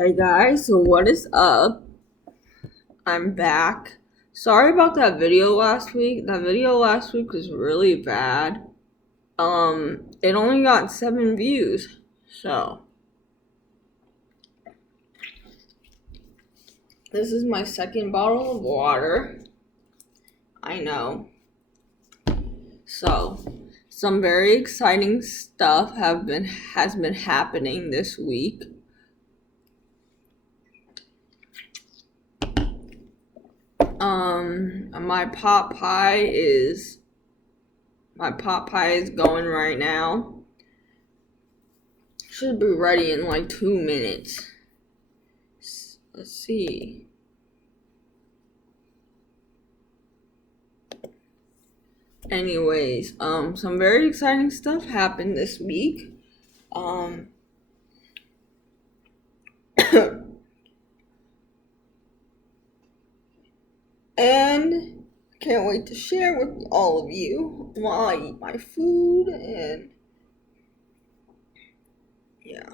Hey guys, so what is up? I'm back. Sorry about that video last week. That video last week was really bad. It only got 7 views. So, this is my second bottle of water. I know. So, some very exciting stuff has been happening this week. My pot pie is going right now. Should be ready in like 2 minutes. Let's see. Anyways, some very exciting stuff happened this week. And can't wait to share with all of you while I eat my food and yeah.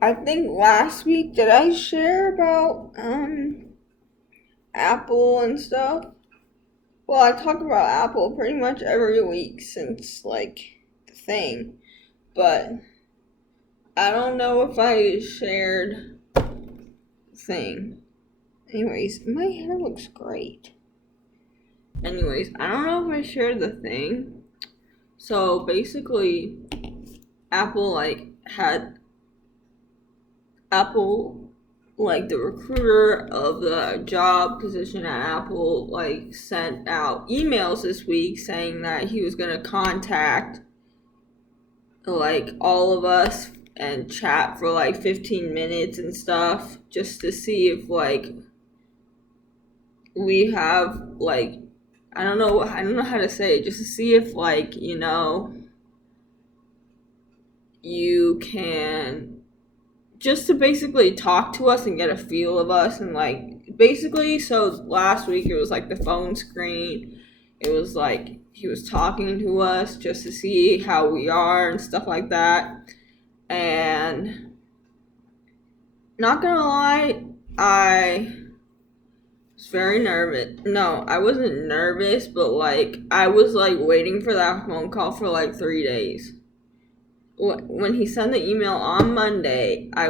I think last week did I share about Apple and stuff? Well, I talk about Apple pretty much every week since like the thing, but I don't know if I shared the thing. Anyways, my hair looks great. Anyways, I don't know if I shared the thing. So basically, Apple the recruiter of the job position at Apple sent out emails this week saying that he was gonna contact all of us and chat for 15 minutes and stuff just to see if we have I don't know how to say it, just to see if you can just to basically talk to us and get a feel of us and basically. So last week it was the phone screen. It was he was talking to us just to see how we are and stuff like that. And not gonna lie, I was very nervous. No, I wasn't nervous, but I was waiting for that phone call for 3 days. When he sent the email on Monday, I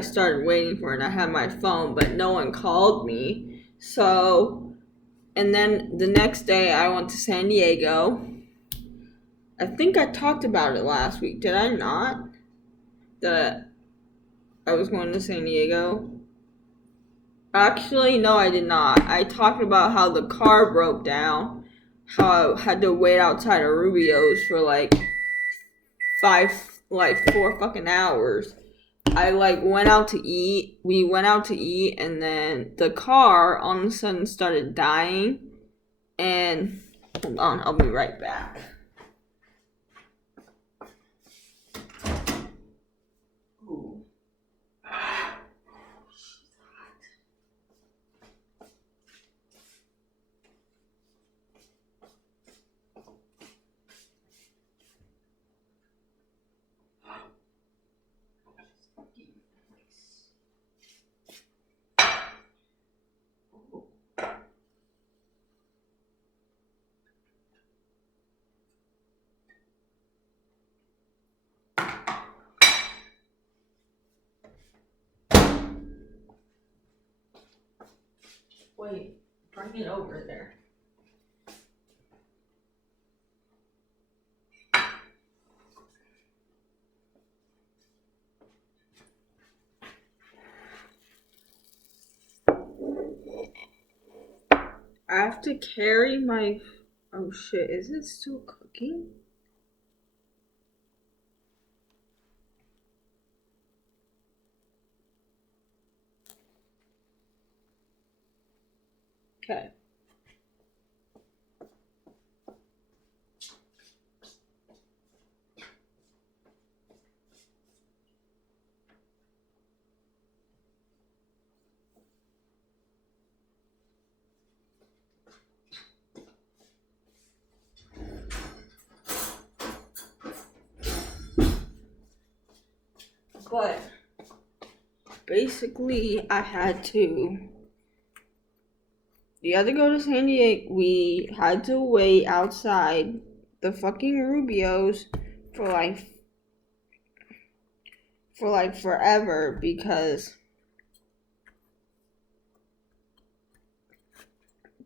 started waiting for it and I had my phone, but no one called me. So, and then the next day I went to San Diego. I think I talked about it last week. Did I not? That I was going to San Diego? Actually, no, I did not. I talked about how the car broke down, how I had to wait outside of Rubio's for 4 fucking hours. I went out to eat. We went out to eat, and then the car all of a sudden started dying. And hold on, I'll be right back. Ooh. Wait, bring it over there. I have to carry my... Oh shit, is it still cooking? Okay. But basically, I had to go to San Diego. We had to wait outside the fucking Rubio's for forever because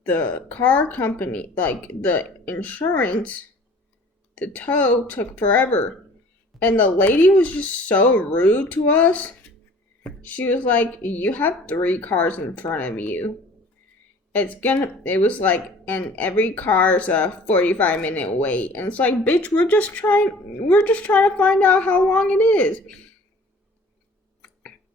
the car company, like the insurance, the tow took forever. And the lady was just so rude to us. She was like, you have 3 cars in front of you. It was like, and every car's a 45-minute wait. And it's like, bitch, we're just trying to find out how long it is.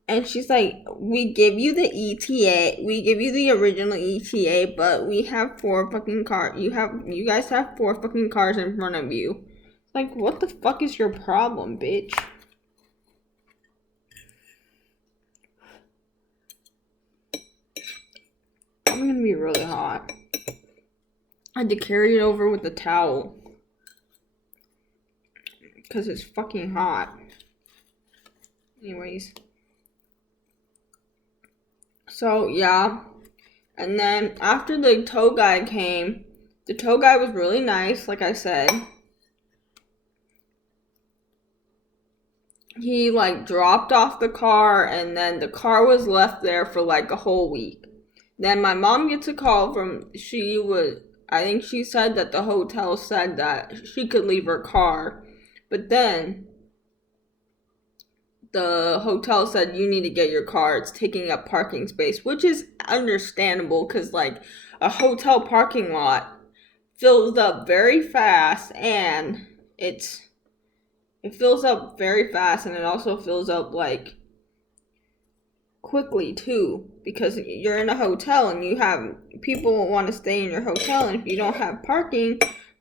And she's like, we give you the ETA, we give you the original ETA, but we have 4 fucking cars. You guys have 4 fucking cars in front of you. Like, what the fuck is your problem, bitch? I'm gonna be really hot. I had to carry it over with a towel. Because it's fucking hot. Anyways. So, yeah. And then after the tow guy came, the tow guy was really nice, like I said. He, dropped off the car, and then the car was left there for, a whole week. Then my mom gets a call I think she said that the hotel said that she could leave her car. But then the hotel said you need to get your car. It's taking up parking space, which is understandable because, a hotel parking lot fills up very fast, and it fills up very fast, and it also fills up, quickly, too, because you're in a hotel, and you have people want to stay in your hotel, and if you don't have parking,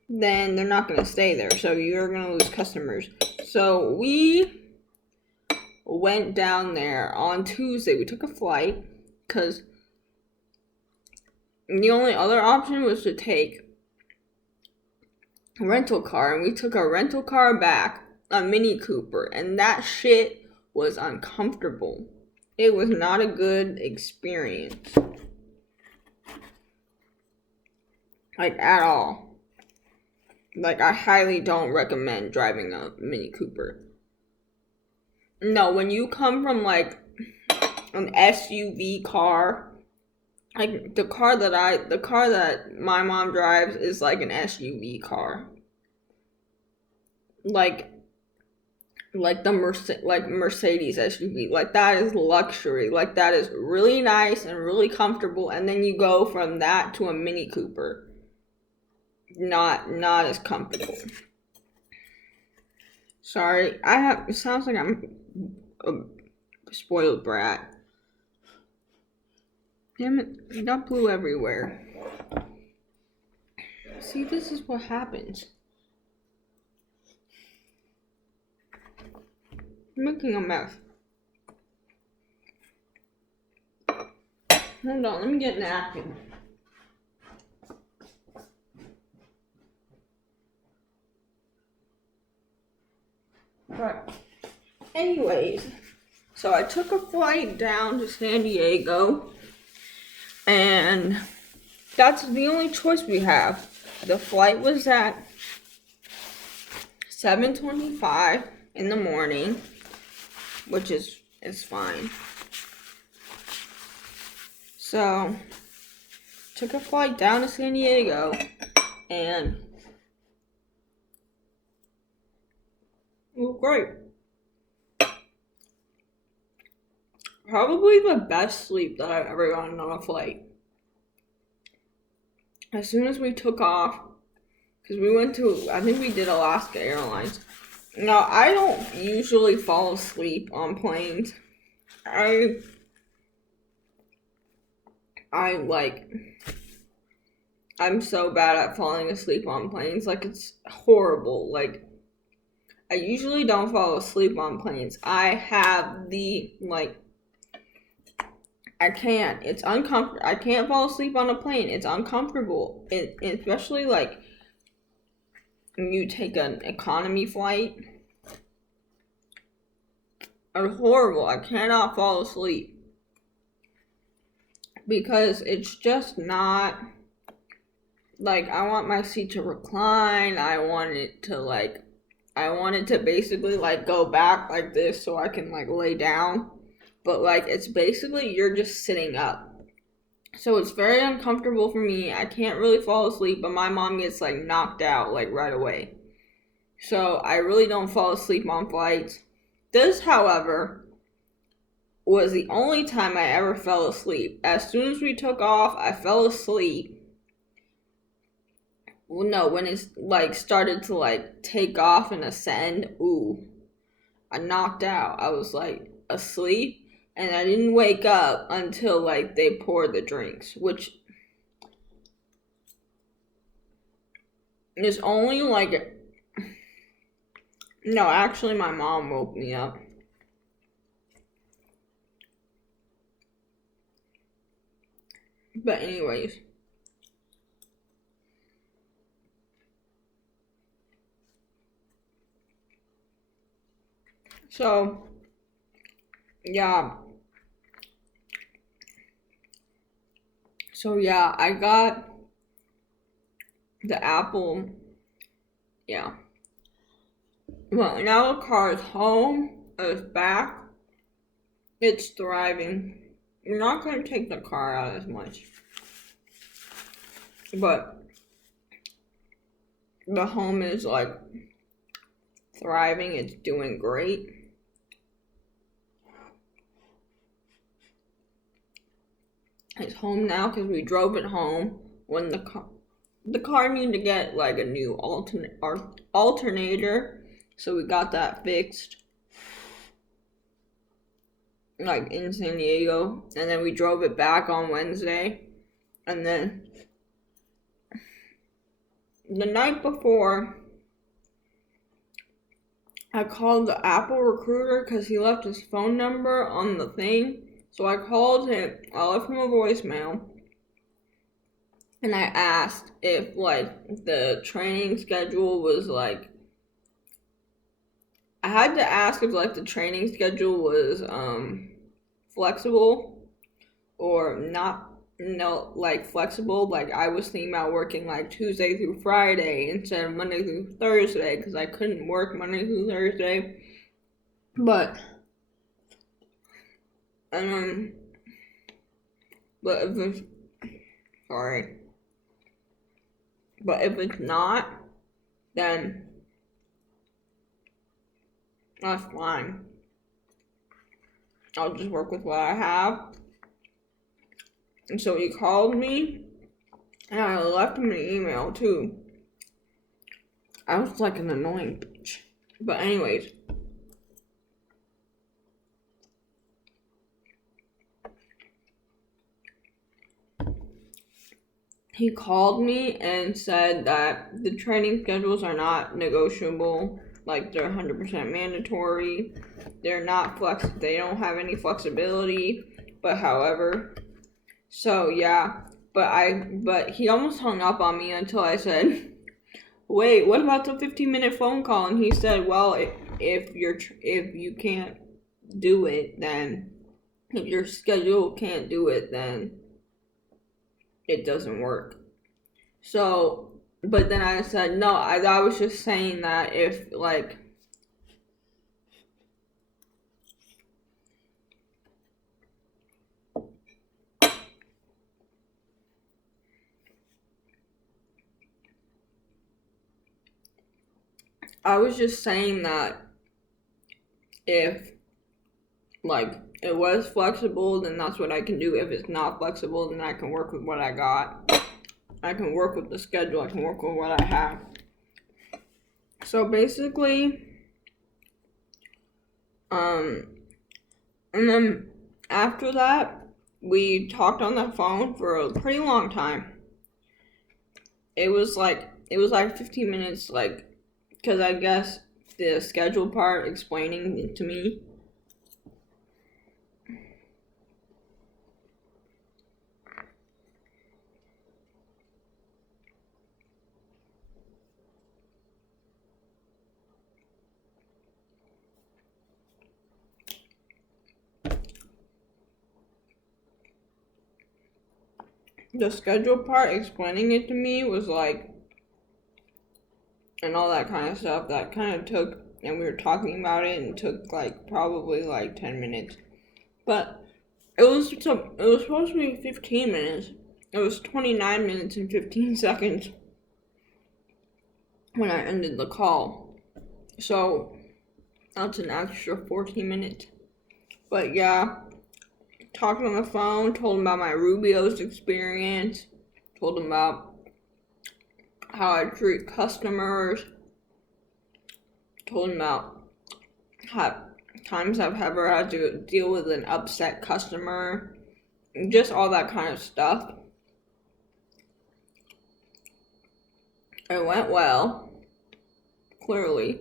then they're not going to stay there, so you're going to lose customers. So we went down there on Tuesday. We took a flight because the only other option was to take a rental car, and we took a rental car back, a Mini Cooper, and that shit was uncomfortable. It was not a good experience. At all. I highly don't recommend driving a Mini Cooper. No, when you come from, an SUV car, the car that my mom drives is, an SUV car. The Mercedes SUV. That is luxury. That is really nice and really comfortable. And then you go from that to a Mini Cooper. Not as comfortable. Sorry, it sounds like I'm a spoiled brat. Damn it, I got blue everywhere. See, this is what happens. I'm making a mess. Hold on, let me get a napkin. But anyways, so I took a flight down to San Diego, and that's the only choice we have. The flight was at 7:25 in the morning, which is fine. So, took a flight down to San Diego, and it was great. Probably the best sleep that I've ever gotten on a flight. As soon as we took off, because I think we did Alaska Airlines. Now, I don't usually fall asleep on planes. I'm so bad at falling asleep on planes. It's horrible. I usually don't fall asleep on planes. I have I can't. It's uncomfortable. I can't fall asleep on a plane. It's uncomfortable. Especially, when you take an economy flight. are horrible. I cannot fall asleep because it's just not like I want my seat to recline. I want it to basically like go back like this so I can like lay down. But like it's basically you're just sitting up. So it's very uncomfortable for me. I can't really fall asleep, but my mom gets like knocked out like right away. So I really don't fall asleep on flights. This, however, was the only time I ever fell asleep. As soon as we took off, I fell asleep. Well, no, when it's like started to like take off and ascend, I knocked out. I was like asleep and I didn't wake up until like they poured the drinks, which is only like no, actually my mom woke me up. But anyways, so yeah. So yeah, I got the Apple. Yeah. Well, now the car is home. It's back. It's thriving. You're not going to take the car out as much. But the home is like thriving. It's doing great. It's home now because we drove it home when the car needed to get like a new alternator. So we got that fixed. Like in San Diego. And then we drove it back on Wednesday. And then the night before, I called the Apple recruiter because he left his phone number on the thing. So I called him. I left him a voicemail. And I asked if like the training schedule was like I had to ask if like the training schedule was flexible or not, no, like flexible. Like I was thinking about working like Tuesday through Friday instead of Monday through Thursday because I couldn't work Monday through Thursday. But but if it's sorry. But if it's not, then that's fine. I'll just work with what I have. And so he called me, and I left him an email too. I was like an annoying bitch. But anyways. He called me and said that the training schedules are not negotiable. Like they're 100% mandatory. They're not they don't have any flexibility. But however, so yeah, but he almost hung up on me until I said, "Wait, what about the 15-minute phone call?" And he said, "Well, if you can't do it, then if your schedule can't do it, then it doesn't work." So, but then I said, "No, I was just saying that if like." I was just saying that if like it was flexible, then that's what I can do. If it's not flexible, then I can work with what I got. I can work with the schedule. I can work with what I have. So basically, and then after that, we talked on the phone for a pretty long time. It was like 15 minutes, like, because I guess the schedule part explaining it to me. the schedule part, explaining it to me was like, and all that kind of stuff, that kind of took, and we were talking about it, and it took like probably like 10 minutes. But it was supposed to be 15 minutes. It was 29 minutes and 15 seconds when I ended the call. So that's an extra 14 minutes. But yeah, talked on the phone, told him about my Rubio's experience, told him about how I treat customers, told him about how times I've ever had to deal with an upset customer, and just all that kind of stuff. It went well, clearly,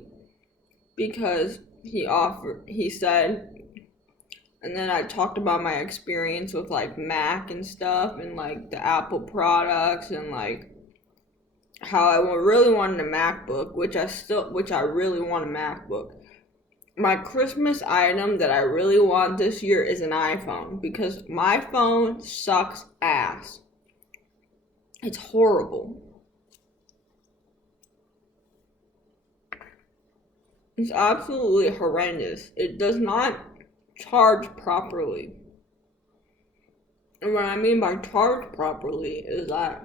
because he said, and then I talked about my experience with like Mac and stuff, and like the Apple products, and like how I really wanted a MacBook, which I really want a MacBook. My Christmas item that I really want this year is an iPhone, because my phone sucks ass. It's horrible. It's absolutely horrendous. It does not charge properly. And what I mean by charge properly is that,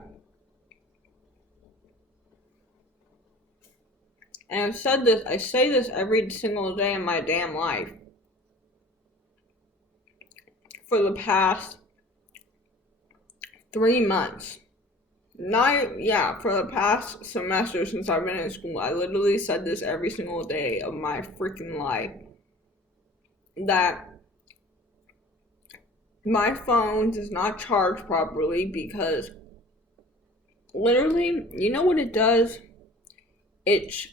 and I say this every single day in my damn life. For the past 3 months. For the past semester since I've been in school, I literally said this every single day of my freaking life. That my phone does not charge properly because literally, you know what it does? It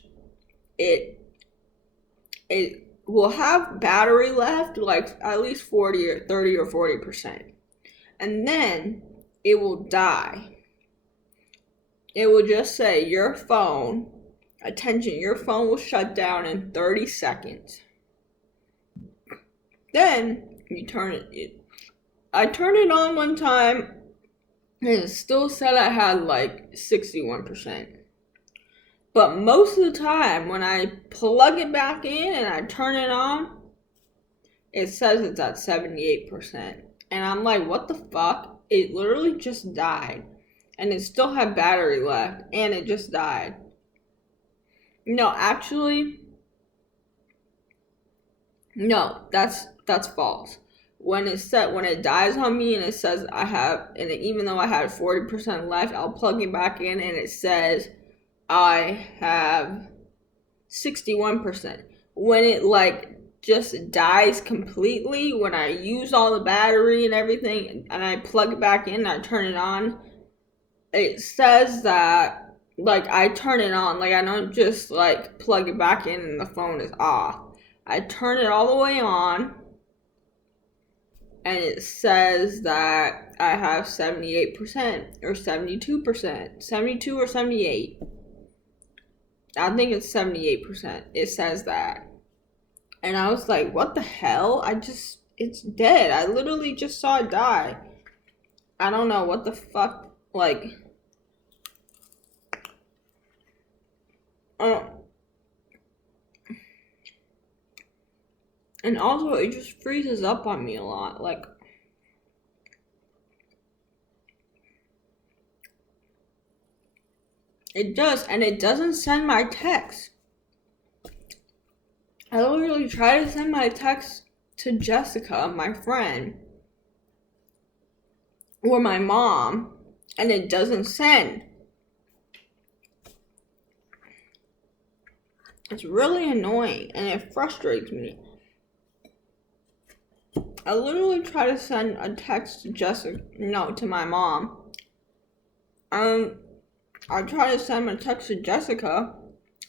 will have battery left, like at least 40 or 30 or 40%. And then it will die. It will just say, your phone will shut down in 30 seconds. Then you turn it. I turned it on one time and it still said I had like 61%. But most of the time, when I plug it back in and I turn it on, it says it's at 78%. And I'm like, what the fuck? It literally just died. And it still had battery left. And it just died. No, actually, no, that's false. When it dies on me and it says even though I had 40% left, I'll plug it back in and it says I have 61%. When it like just dies completely, when I use all the battery and everything and I plug it back in and I turn it on, it says that like I turn it on, like I don't just like plug it back in and the phone is off. I turn it all the way on and it says that I have 78% or 72%, 72 or 78. I think it's 78%. It says that. And I was like, what the hell? It's dead. I literally just saw it die. I don't know what the fuck, like, and also it just freezes up on me a lot, like, it does, and it doesn't send my text. I literally try to send my text to Jessica, my friend, or my mom, and it doesn't send. It's really annoying, and it frustrates me. I literally try to send a text to my mom. I try to send a text to Jessica,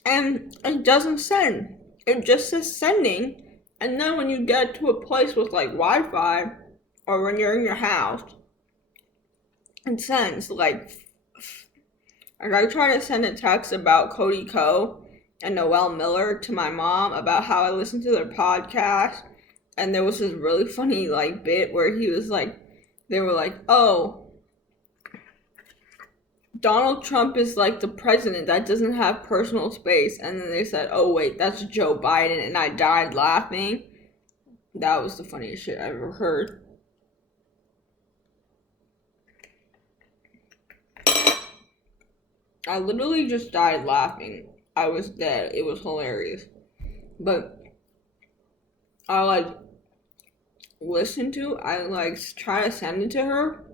and it doesn't send. It just says sending, and then when you get to a place with like Wi-Fi, or when you're in your house, it sends. Like I try to send a text about Cody Ko and Noel Miller to my mom about how I listened to their podcast, and there was this really funny like bit where he was like, they were like, oh, Donald Trump is like the president that doesn't have personal space. And then they said, oh wait, that's Joe Biden, and I died laughing. That was the funniest shit I ever heard. I literally just died laughing. I was dead. It was hilarious. But I like listened to, I like try to send it to her.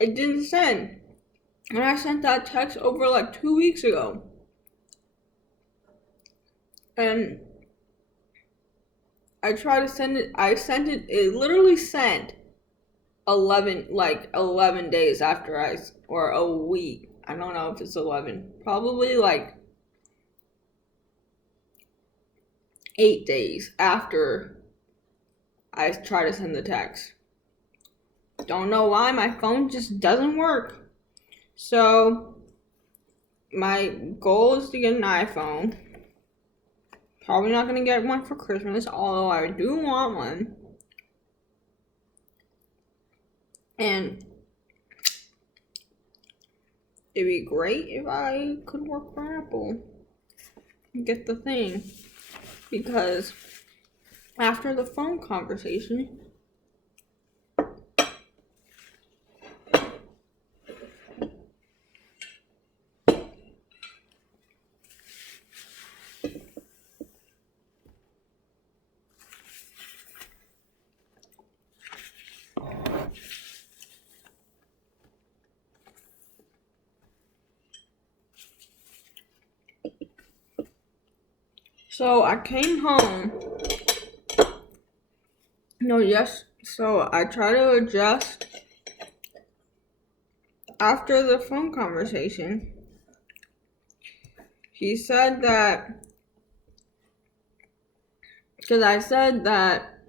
It didn't send. And I sent that text over like 2 weeks ago. And I tried to send it, it literally sent 11 days after or a week. I don't know if it's 11. Probably like 8 days after I try to send the text. Don't know why, my phone just doesn't work. So my goal is to get an iPhone. Probably not gonna get one for Christmas, although I do want one. And it'd be great if I could work for Apple and get the thing. Because after the phone conversation, so I came home. So I try to adjust after the phone conversation. He said that, because I said that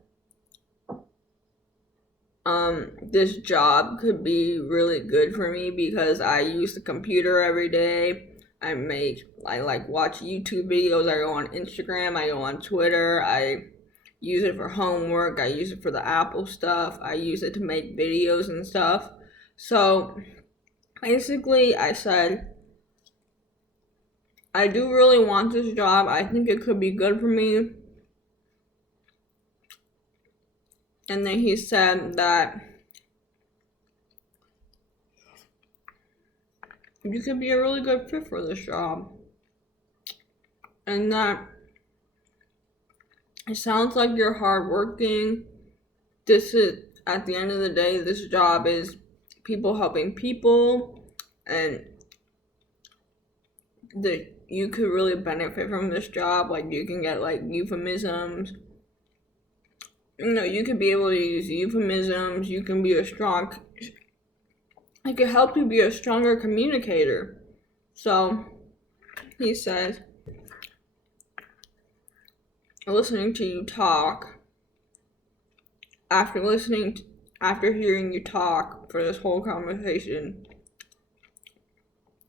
this job could be really good for me because I use the computer every day. I like watch YouTube videos, I go on Instagram, I go on Twitter, I use it for homework, I use it for the Apple stuff, I use it to make videos and stuff. So basically I said, I do really want this job. I think it could be good for me. And then he said that you could be a really good fit for this job. And that it sounds like you're hardworking. This is, at the end of the day, this job is people helping people. And you could really benefit from this job. Like, you can get, like, euphemisms. You could be able to use euphemisms. You can be it could help you be a stronger communicator. So, he says, listening to you talk, after hearing you talk for this whole conversation,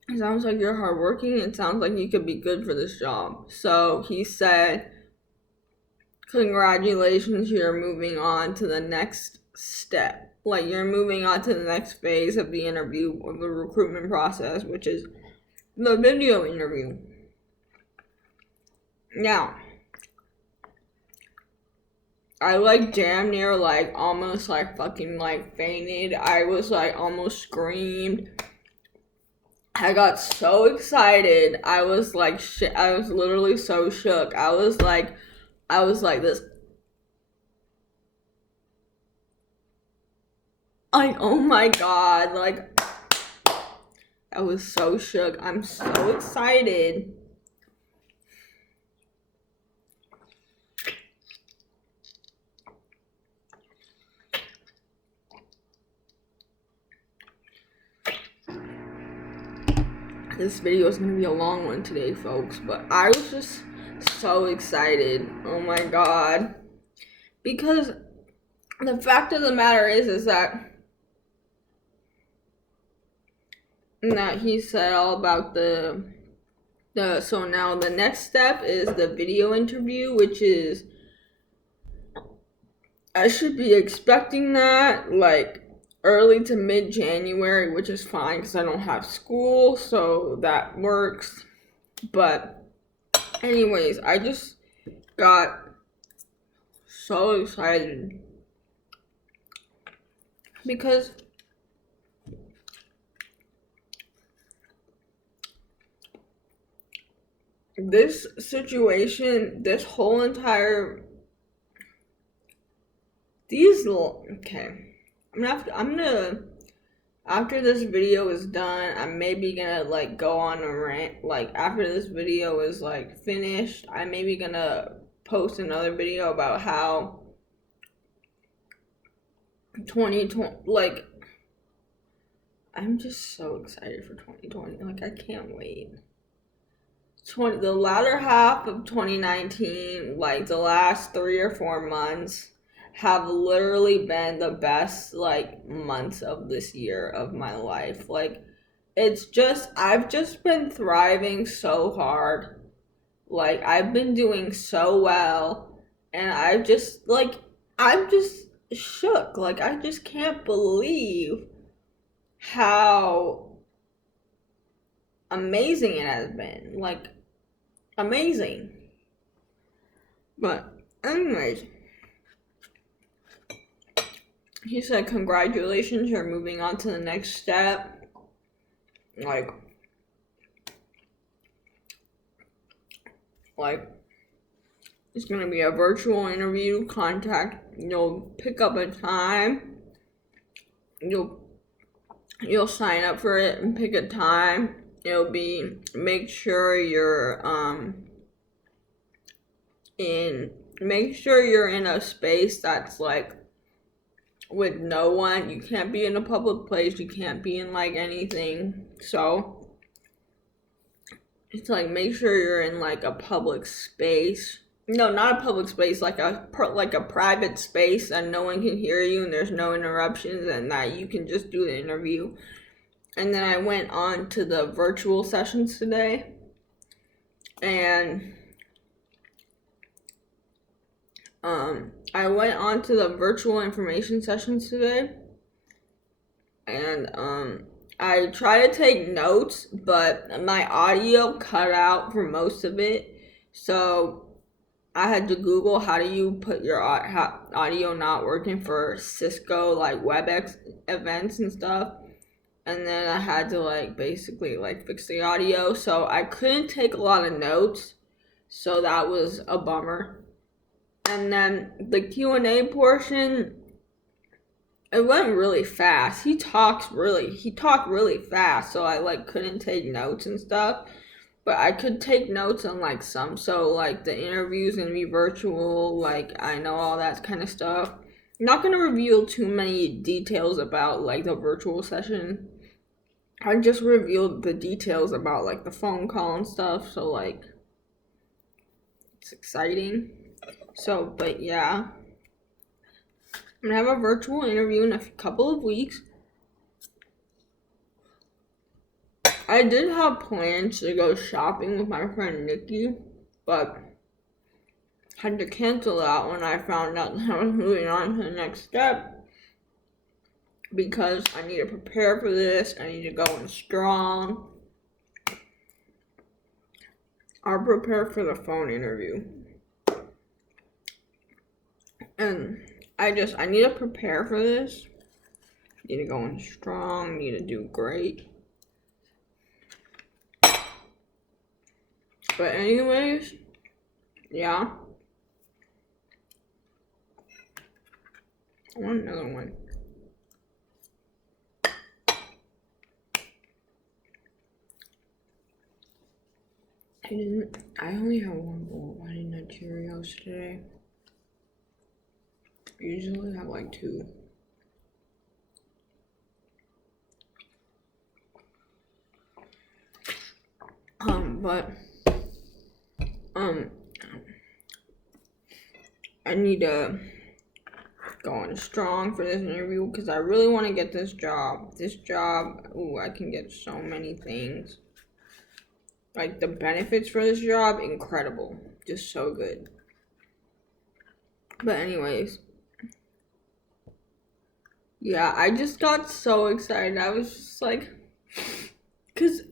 it sounds like you're hardworking. It sounds like you could be good for this job. So he said, congratulations, you're moving on to the next step. Like, you're moving on to the next phase of the interview, of the recruitment process, which is the video interview. Now, I damn near almost fucking fainted. I was almost screamed. I got so excited. I was shit. I was literally so shook. I was like this. Oh my god. I was so shook. I'm so excited. This video is going to be a long one today, folks, but I was just so excited. Oh my god. Because the fact of the matter is that he said all about so now the next step is the video interview, which is, I should be expecting that early to mid-January, which is fine because I don't have school, so that works. But anyways, I just got so excited because this situation, this whole entire okay. I'm gonna after this video is done, I'm maybe gonna like go on a rant. Like after this video is like finished, I'm maybe gonna post another video about how 2020, like I'm just so excited for 2020. Like I can't wait. The latter half of 2019, like the last 3 or 4 months, have literally been the best like months of this year of my life. Like I've just been thriving so hard. Like I've been doing so well, and I'm just shook. Like I just can't believe how amazing it has been. Like amazing. But anyways, he said congratulations, you're moving on to the next step. Like it's gonna be a virtual interview. You'll pick up a time. You'll sign up for it and pick a time. It'll be make sure you're in a space that's like with no one. You can't be in a public place. You can't be in like anything. So it's like make sure you're in like a public space. No, not a public space, like a private space and no one can hear you and there's no interruptions and that you can just do the interview. And then I went on to the virtual sessions today, and I went on to the virtual information sessions today, and I try to take notes, but my audio cut out for most of it, so I had to Google how do you put your audio not working for Cisco like WebEx events and stuff. And then I had to like basically like fix the audio, so I couldn't take a lot of notes, so that was a bummer. And then the Q&A portion, it went really fast. He talked really fast, so I like couldn't take notes and stuff, but I could take notes on like some. So like the interview's gonna be virtual, like I know all that kind of stuff. I'm not gonna reveal too many details about like the virtual session. I just revealed the details about like the phone call and stuff, so like it's exciting. So, but yeah, I'm gonna have a virtual interview in a couple of weeks. I did have plans to go shopping with my friend Nikki, but had to cancel that when I found out that I was moving on to the next step. Because I need to prepare for this. I need to go in strong. I'll prepare for the phone interview. And I need to prepare for this. Need to go in strong. Need to do great. But anyways, yeah. I want another one. I only have one bowl. Why didn't I have Cheerios today? I usually have like 2. But I need to go on strong for this interview because I really want to get this job. Ooh, I can get so many things. Like the benefits for this job, incredible. Just so good. But anyways, Yeah, I just got so excited. I was just like, because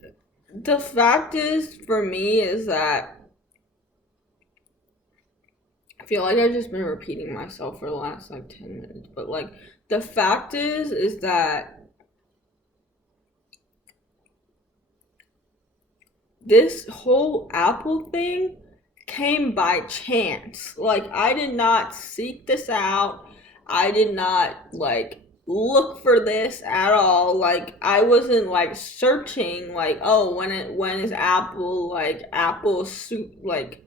the fact is, for me, is that I feel like I've just been repeating myself for the last like 10 minutes. But like, the fact is that this whole Apple thing came by chance. Like, I did not seek this out. I did not like look for this at all. Like, I wasn't like searching like, oh, when is Apple like like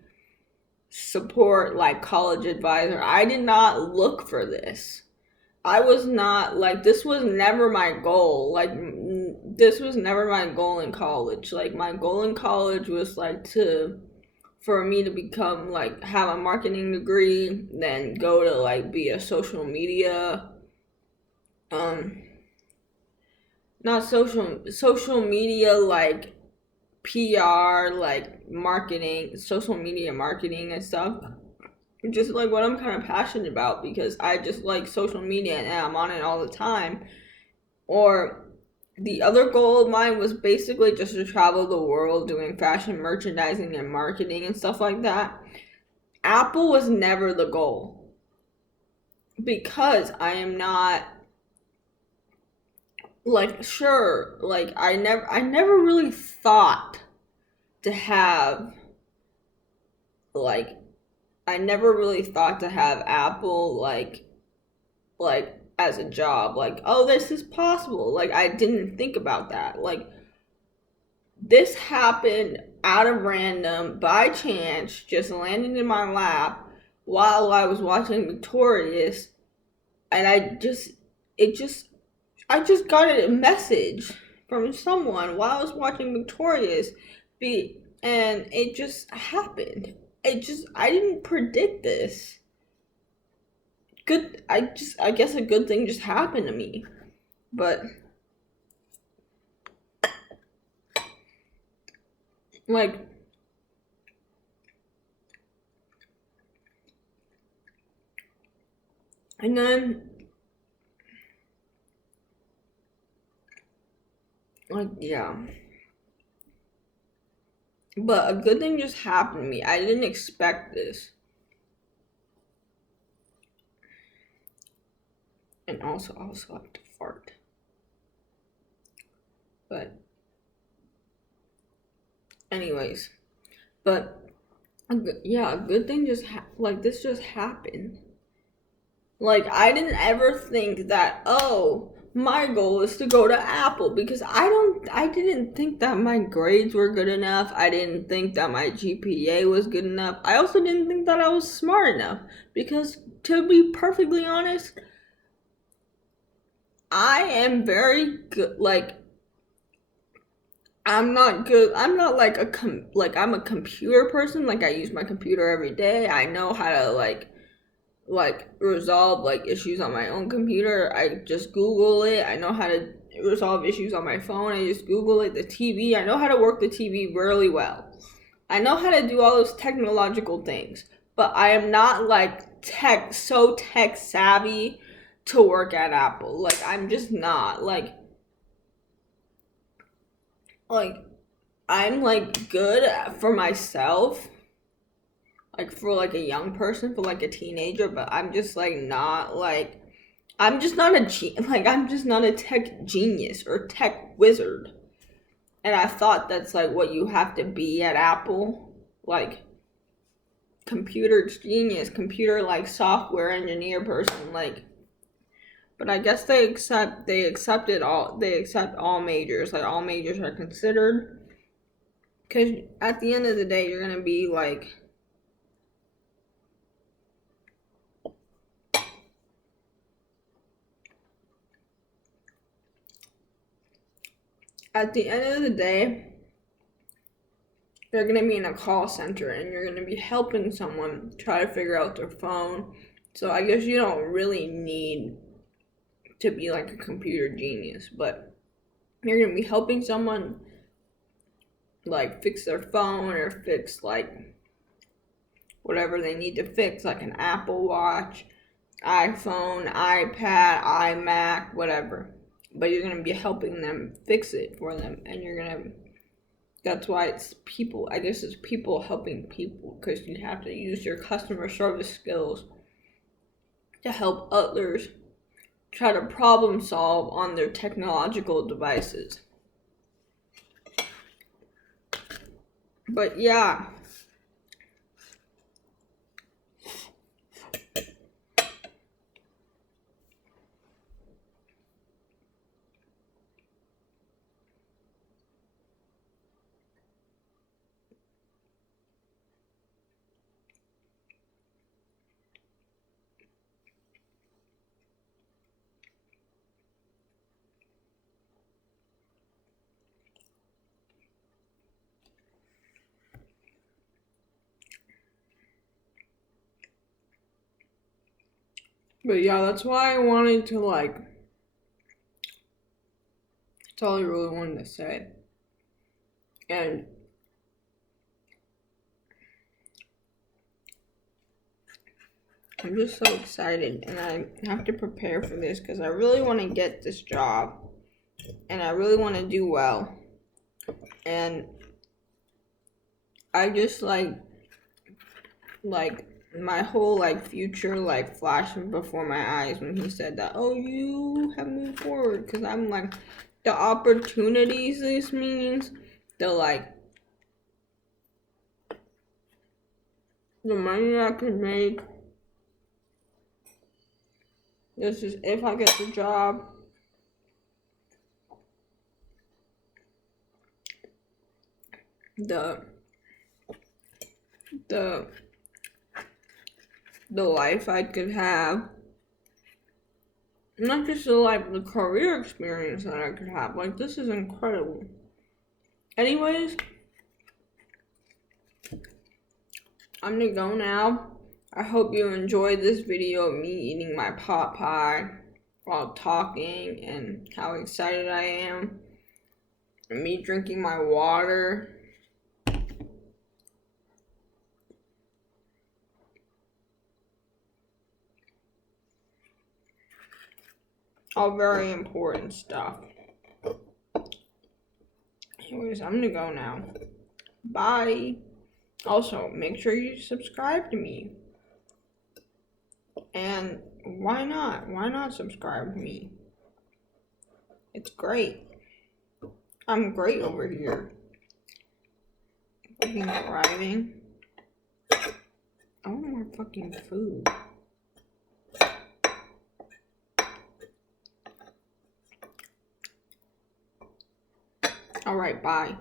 support like college advisor. I did not look for this. I was not like, this was never my goal. Like, this was never my goal in college. Like, my goal in college was like for me to become like have a marketing degree, then go to like be a social um not social media like PR, like marketing, social media marketing and stuff. Just like what I'm kind of passionate about, because I just like social media and I'm on it all the time. Or the other goal of mine was basically just to travel the world doing fashion merchandising and marketing and stuff like that. Apple was never the goal, because I am not like, sure, like I never really thought to have like I never really thought to have Apple like as a job. Like, oh, this is possible. Like, I didn't think about that. Like, this happened out of random, by chance, just landed in my lap while I was watching Victorious, and I just got a message from someone while I was watching Victorious, and it just happened. I didn't predict this. I guess a good thing just happened to me. But like, and then like, yeah. But a good thing just happened to me. I didn't expect this. And also have to fart. But anyways, but yeah, a good thing just like, this just happened. Like, I didn't ever think that, oh, my goal is to go to Apple, because I didn't think that my grades were good enough. I didn't think that my GPA was good enough. I also didn't think that I was smart enough, because to be perfectly honest, I am very good. Like, I'm not good. I'm not like I'm a computer person. Like, I use my computer every day. I know how to like resolve like issues on my own computer. I just Google it. I know how to resolve issues on my phone. I just Google it. The TV, I know how to work the TV really well. I know how to do all those technological things, but I am not like tech savvy to work at Apple. Like, I'm just not like I'm like good for myself, like for like a young person, for like a teenager, but I'm just like not like I'm just not I'm just not a tech genius or tech wizard. And I thought that's like what you have to be at Apple, like computer genius, computer like software engineer person, like. But I guess they accept all majors, like all majors are considered, because at the end of the day, you're gonna be like, at the end of the day, you're gonna be in a call center and you're gonna be helping someone try to figure out their phone. So I guess you don't really need to be like a computer genius, but you're gonna be helping someone like fix their phone or fix like whatever they need to fix, like an Apple Watch, iPhone, iPad, iMac, whatever. But you're going to be helping them fix it for them. And you're going to, that's why it's people. I guess it's people helping people, because you have to use your customer service skills to help others try to problem solve on their technological devices. But yeah. But yeah, that's why I wanted to that's all I really wanted to say. And I'm just so excited, and I have to prepare for this because I really want to get this job, and I really want to do well. And I just like my whole future flashing before my eyes when he said that, oh, you have moved forward, because I'm like, the opportunities this means, the money I can make. This is if I get the job. The life I could have. Not just the career experience that I could have. This is incredible. Anyways, I'm gonna go now. I hope you enjoyed this video of me eating my pot pie while talking and how excited I am. And me drinking my water. All very important stuff. Anyways, I'm gonna go now. Bye. Also, make sure you subscribe to me. And why not? Why not subscribe to me? It's great. I'm great over here. Fucking thriving. I want more fucking food. Alright, bye.